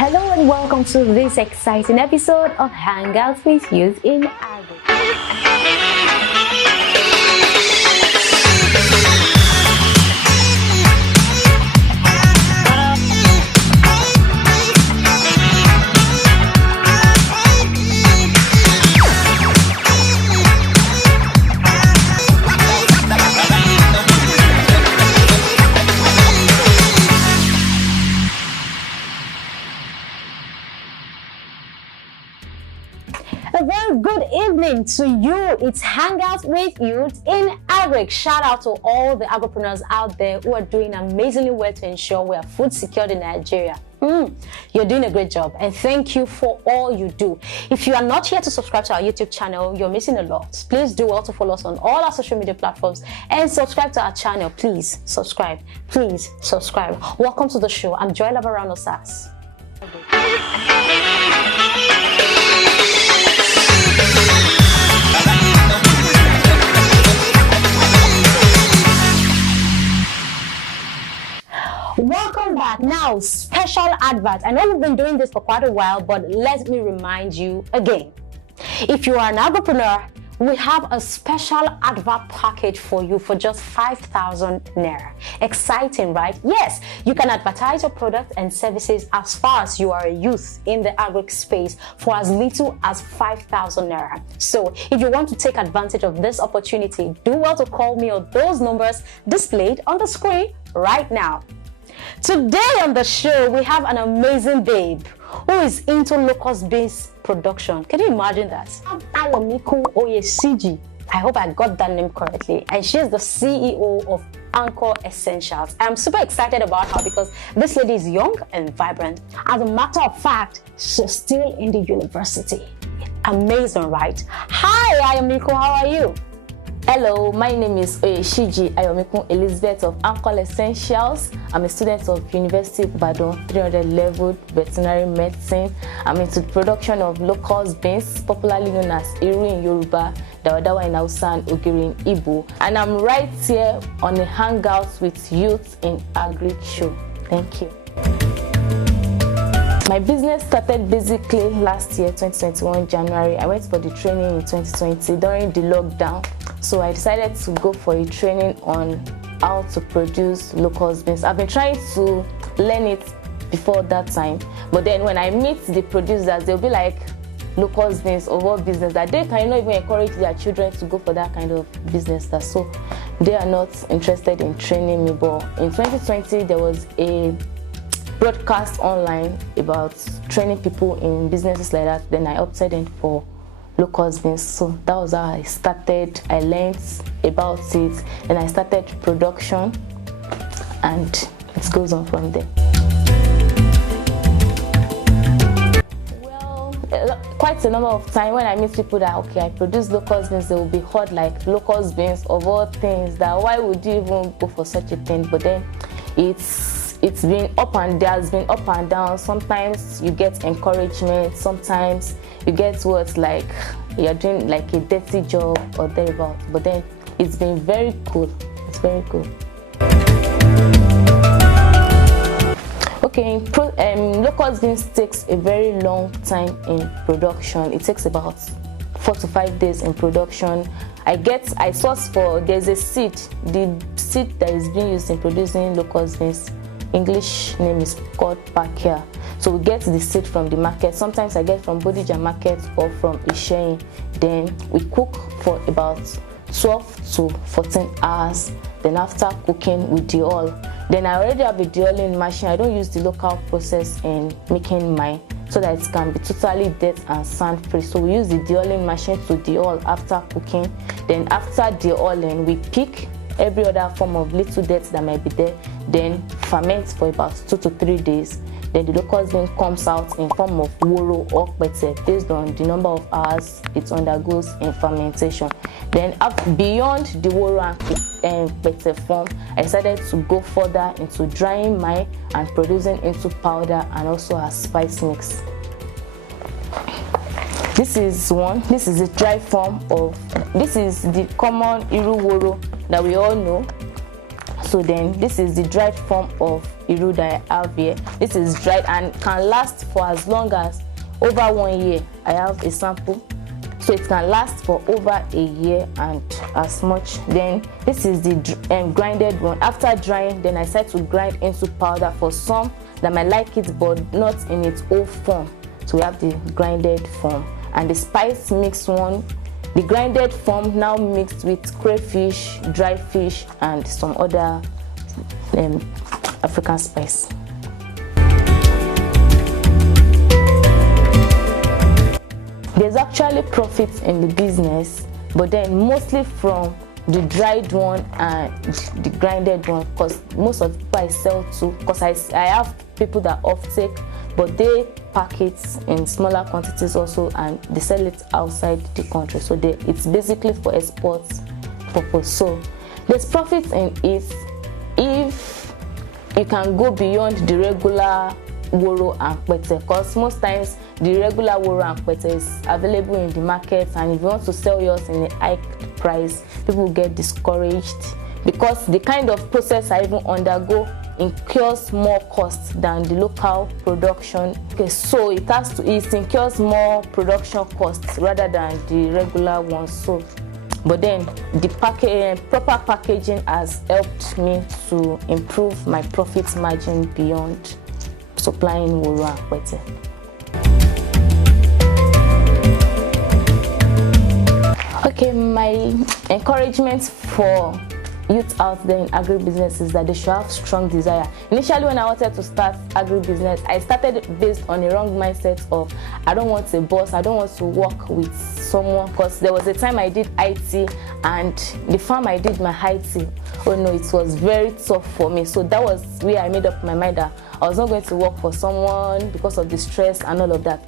Hello and welcome to this exciting episode of Hangouts with Youth in Agri. A very good evening to you. It's Hangouts with Youth in Agri. Shout out to all the agripreneurs out there who are doing amazingly well to ensure we are food secured in Nigeria. You're doing a great job, and thank you for all you do. If you are not here to subscribe to our YouTube channel, you're missing a lot. Please do also follow us on all our social media platforms and subscribe to our channel. Please subscribe. Please subscribe. Welcome to the show. I'm Joy Labarano Sass. Welcome back. Now, special advert. I know we've been doing this for quite a while, but let me remind you again. If you are an agripreneur, we have a special advert package for you for just 5,000 naira. Exciting, right? Yes, you can advertise your product and services as far as you are a youth in the agri space for as little as 5,000 naira. So if you want to take advantage of this opportunity, do well to call me on those numbers displayed on the screen right now. Today on the show, we have an amazing babe who is into locust-based production. Can you imagine that? Angroprenuer Oyesiji. I hope I got that name correctly. And she is the CEO of Angroprenuer Essentials. I'm super excited about her because this lady is young and vibrant. As a matter of fact, she's still in the university. Amazing, right? Hi, Ayomikun. How are you? Hello, my name is Oyesiji Ayomikun Elizabeth of Angroprenuer Essentials. I'm a student of University of Ibadan, 300 level veterinary medicine. I'm into the production of locust beans, popularly known as Iru in Yoruba, Dawadawa in Hausa, and Ogiri in Igbo. And I'm right here on a Hangouts with Youth in Agri show. Thank you. My business started basically last year, 2021 January. I went for the training in 2020 during the lockdown. So I decided to go for a training on how to produce locust beans. I've been trying to learn it before that time, but then when I meet the producers, they'll be like, locust beans or what business that they cannot even encourage their children to go for that kind of business. So they are not interested in training me. But in 2020, there was a broadcast online about training people in businesses like that. Then I opted in for locust beans. So that was how I started. I learned about it, and I started production, and it goes on from there. Well, quite a number of times when I meet people that, okay, I produce locust beans, they will be hot like locust beans of all things, that why would you even go for such a thing? But then it's been up and there's been up and down. Sometimes you get encouragement, sometimes you get what's like you're doing like a dirty job or thereabout. But then it's been very cool. It's very cool. Okay, locust beans takes a very long time in production. It takes about 4 to 5 days in production. I source for, there's a seed, the seed that is being used in producing locust beans. English name is called Pakia. So we get the seed from the market. Sometimes I get from Bodija market or from Isheyin. Then we cook for about 12 to 14 hours. Then after cooking, we deoil. Then I already have a deoiling machine. I don't use the local process in making mine, so that it can be totally dirt and sand free. So we use the deoiling machine to deoil after cooking. Then after deoiling, we pick every other form of little dirt that might be there, then ferment for about 2 to 3 days. Then the locust bean comes out in form of woro or pete. Based on the number of hours it undergoes in fermentation. Then beyond the woro and pete form, I decided to go further into drying mine and producing into powder and also as spice mix. This is the dry form of, this is the common Iru woro that we all know. So then this is the dried form of Iru that I have here. This is dried and can last for as long as over 1 year. I have a sample, so it can last for over a year and as much. Then this is the grinded one. After drying, then I start to grind into powder. For some that might like it but not in its old form, so we have the grinded form. And the spice mix one, the grinded form now mixed with crayfish, dry fish, and some other African spice. There's actually profit in the business, but then mostly from the dried one and the grinded one, because most of the people I sell to, because I have people that offtake, but they pack it in smaller quantities also and they sell it outside the country, so it's basically for export purpose. So there's profit in it if you can go beyond the regular woro and pete, because most times the regular woro and pete is available in the market, and if you want to sell yours in a high price, people get discouraged because the kind of process I even undergo incurs more cost than the local production. Okay, so it incurs more production costs rather than the regular ones. So, but then the proper packaging has helped me to improve my profit margin beyond supplying woro and pete. Okay, my encouragement for youth out there in agribusiness is that they should have strong desire. Initially, when I wanted to start agribusiness, I started based on a wrong mindset of I don't want a boss, I don't want to work with someone, because there was a time I did IT and the farm I did my IT, oh no, it was very tough for me. So that was where I made up my mind that I was not going to work for someone because of the stress and all of that.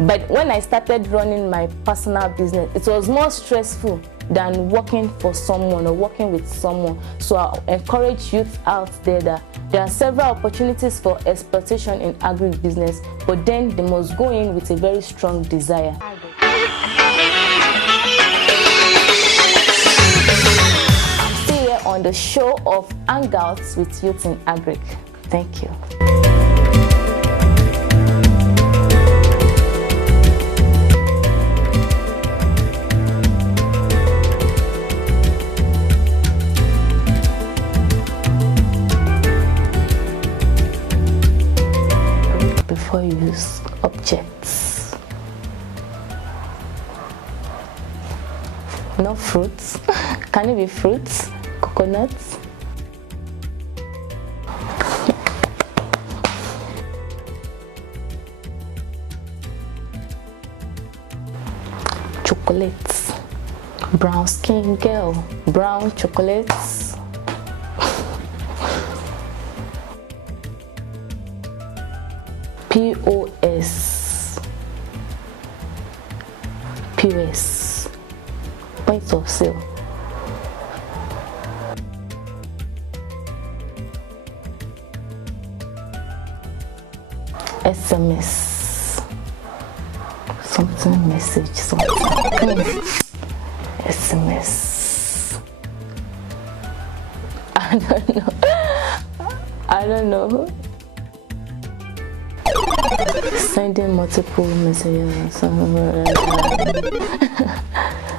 But when I started running my personal business, it was more stressful than working for someone or working with someone. So I encourage youth out there that there are several opportunities for exploitation in agribusiness, but then they must go in with a very strong desire. I'm still here on the show of Hangouts with Youth in Agric. Thank you. Before you use objects, no fruits. Can it be fruits? Coconuts? Chocolates. Brown skin girl. Brown chocolates. POS. POS. Points of sale. SMS. Something message. Something. SMS. I don't know. I don't know. Sending multiple messages.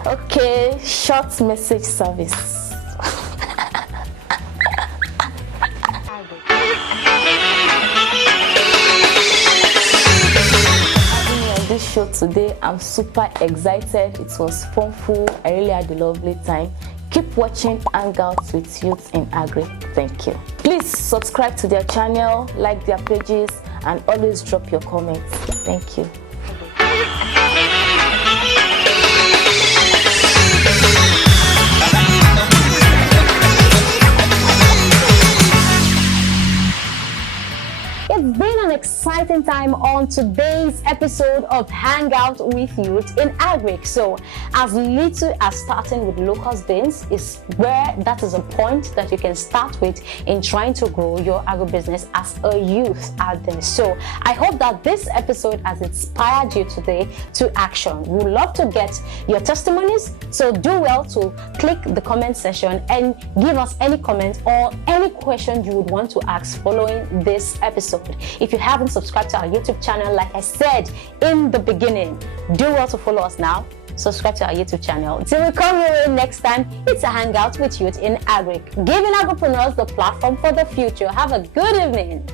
Okay, short message service. Having me on this show today, I'm super excited. It was funful. I really had a lovely time. Keep watching Hangouts with Youth in Agri. Thank you. Please subscribe to their channel, like their pages, and always drop your comments. Thank you. It's been an exciting time on today's episode of Hangout with Youth in Agric. So, as little as starting with locust beans is where that is a point that you can start with in trying to grow your agribusiness as a youth out there. So, I hope that this episode has inspired you today to action. We would love to get your testimonies, so do well to click the comment section and give us any comments or any question you would want to ask following this episode. If you haven't subscribed to our YouTube channel, like I said in the beginning, do well to follow us now. Subscribe to our YouTube channel. Till we come your way next time, it's a Hangout with Youth in Agric, giving agripreneurs the platform for the future. Have a good evening.